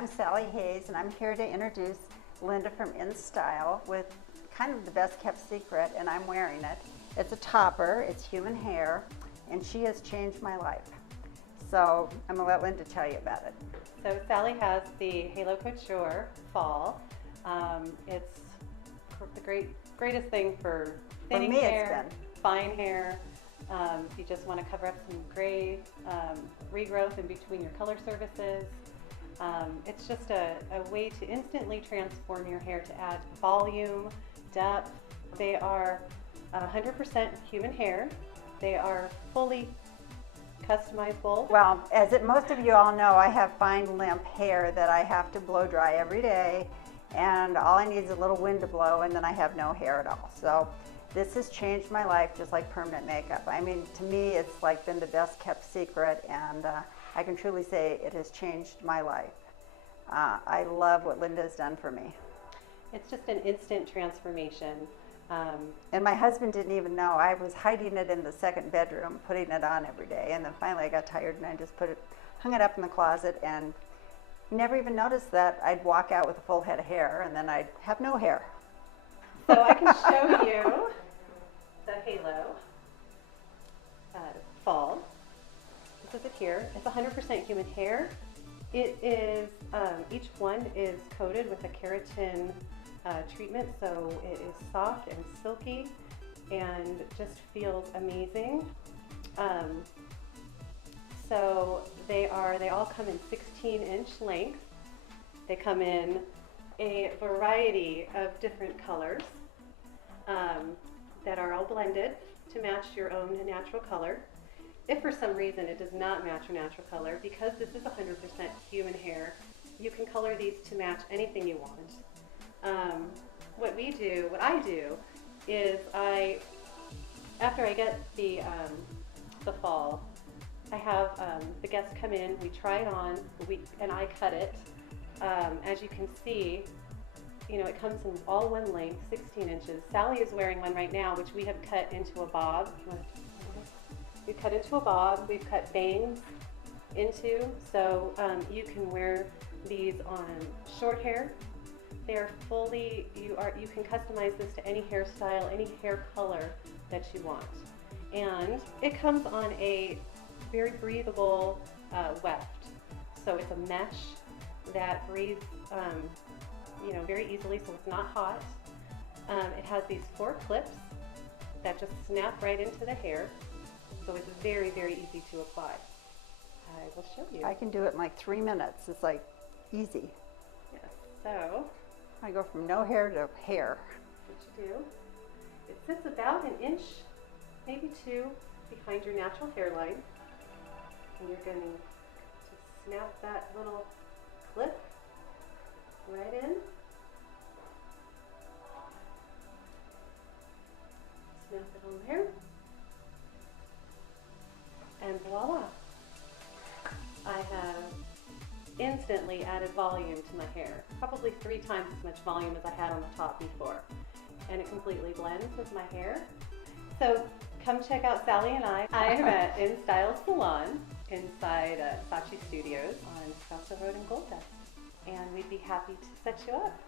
I'm Sally Hayes, and I'm here to introduce Linda from InStyle with kind of the best kept secret, and I'm wearing it. It's a topper, it's human hair, and she has changed my life. So I'm gonna let Linda tell you about it. So Sally has the HALOCOUTURE fall. It's the greatest thing for thinning hair, fine hair. If you just want to cover up some gray regrowth in between your color surfaces. It's just a way to instantly transform your hair to add volume, depth. They are 100% human hair. They are fully customizable. Well, as most of you all know, I have fine limp hair that I have to blow dry every day, and all I need is a little wind to blow, and then I have no hair at all. So this has changed my life, just like permanent makeup. I mean, to me, it's like been the best kept secret, and I can truly say it has changed my life. I love what Linda has done for me. It's just an instant transformation. And my husband didn't even know. I was hiding it in the second bedroom, putting it on every day, and then finally I got tired and I just hung it up in the closet, and never even noticed that I'd walk out with a full head of hair and then I'd have no hair. So I can show you the Halo fall. This is it here. It's 100% human hair. It is, each one is coated with a keratin treatment, so it is soft and silky and just feels amazing. So they all come in 16-inch length. They come in a variety of different colors that are all blended to match your own natural color. If for some reason it does not match your natural color, because this is 100% human hair, you can color these to match anything you want. What I do is after I get the fall, I have the guests come in, we try it on, and I cut it. As you can see, it comes in all one length, 16 inches. Sally is wearing one right now, which we have cut into a bob. We've cut into a bob, we've cut bangs into, so you can wear these on short hair. They are fully, you can customize this to any hairstyle, any hair color that you want. And it comes on a very breathable weft. So it's a mesh that breathes very easily, so it's not hot. It has these 4 clips that just snap right into the hair. So it's very, very easy to apply. I will show you. I can do it in like 3 minutes. It's like easy. Yes, so I go from no hair to hair. What you do, it sits about an inch, maybe 2, behind your natural hairline. And you're going to snap that little clip right in. Snap it on there. And voila! I have instantly added volume to my hair. Probably 3 times as much volume as I had on the top before. And it completely blends with my hair. So come check out Sally and I. I am at InStyle Salon inside Saatchi Studios on Scottsdale Road in Gold Dust. And we'd be happy to set you up.